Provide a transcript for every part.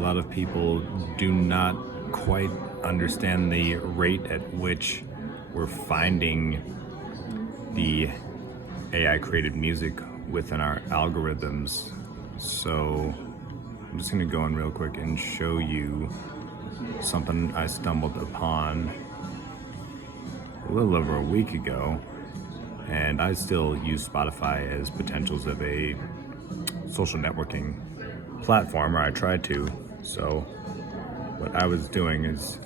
lot of people do not quite understand the rate at which we're finding the AI created music within our algorithms. So I'm just gonna go in real quick and show you something I stumbled upon a little over a week ago, and I still use Spotify as potentials of a social networking platform, or I tried to. So what I was doing is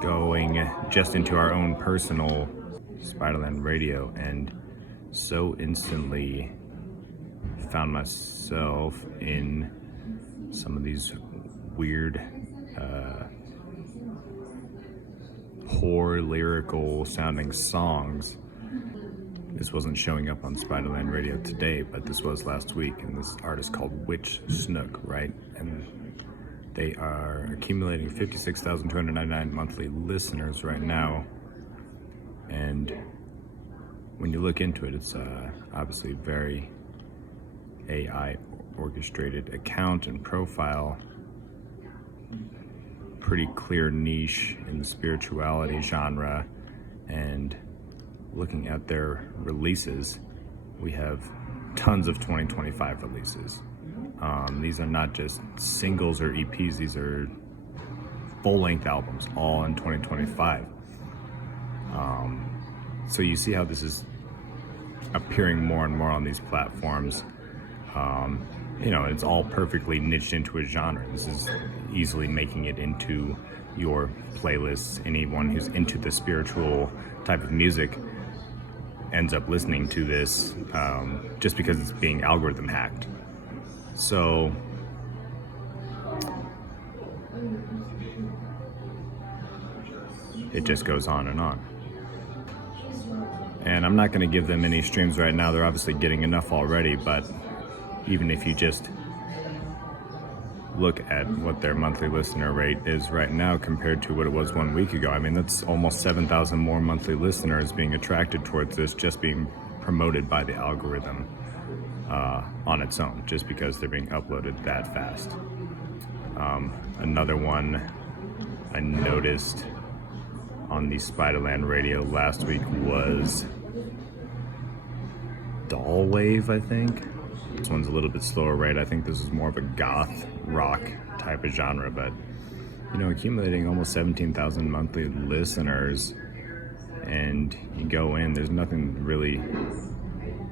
going just into our own personal Spyderland radio, and so instantly found myself in some of these weird poor lyrical sounding songs. This wasn't showing up on Spyderland radio today, but this was last week, and this artist called Witch Snook, right? And they are accumulating 56,299 monthly listeners right now. And when you look into it, it's obviously very AI orchestrated account and profile. Pretty clear niche in the spirituality genre. And looking at their releases, we have tons of 2025 releases. These are not just singles or EPs, these are full-length albums, all in 2025. So you see how this is appearing more and more on these platforms. It's all perfectly niched into a genre. This is easily making it into your playlists. Anyone who's into the spiritual type of music ends up listening to this just because it's being algorithm hacked. So it just goes on and on. And I'm not going to give them any streams right now. They're obviously getting enough already, but even if you just look at what their monthly listener rate is right now compared to what it was 1 week ago, I mean, that's almost 7,000 more monthly listeners being attracted towards this, just being promoted by the algorithm on its own, just because they're being uploaded that fast. Another one I noticed on the Spyderland radio last week was Doll Wave, I think. This one's a little bit slower rate. I think this is more of a goth rock type of genre, but accumulating almost 17,000 monthly listeners, and you go in, there's nothing really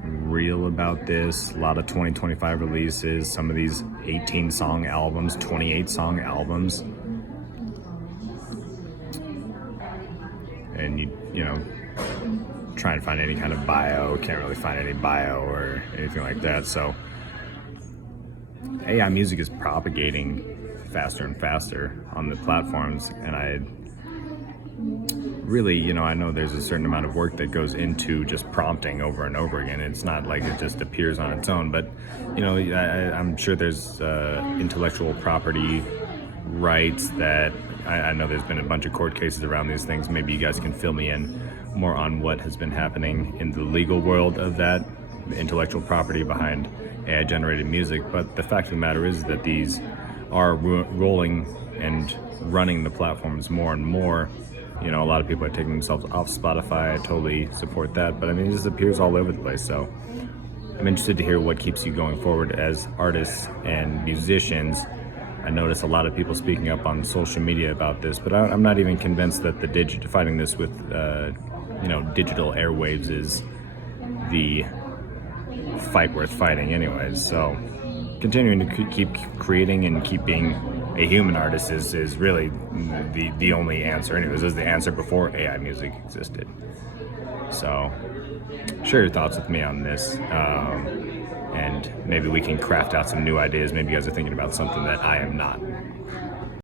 real about this. A lot of 2025 releases, some of these 18 song albums, 28 song albums, and you try and find any kind of bio, can't really find any bio or anything like that. So AI music is propagating faster and faster on the platforms, and I really, I know there's a certain amount of work that goes into just prompting over and over again. It's not like it just appears on its own, but I'm sure there's intellectual property rights that I know there's been a bunch of court cases around these things. Maybe you guys can fill me in more on what has been happening in the legal world of that, the intellectual property behind AI generated music. But the fact of the matter is that these are rolling and running the platforms more and more. A lot of people are taking themselves off Spotify. I totally support that, but I mean, this appears all over the place. So I'm interested to hear what keeps you going forward as artists and musicians. I notice a lot of people speaking up on social media about this, but I'm not even convinced that fighting this with digital airwaves is the fight worth fighting anyways. So continuing to keep creating and keep being a human artist is really the only answer anyways. It was the answer before AI music existed. So share your thoughts with me on this, and maybe we can craft out some new ideas. Maybe you guys are thinking about something that I am not.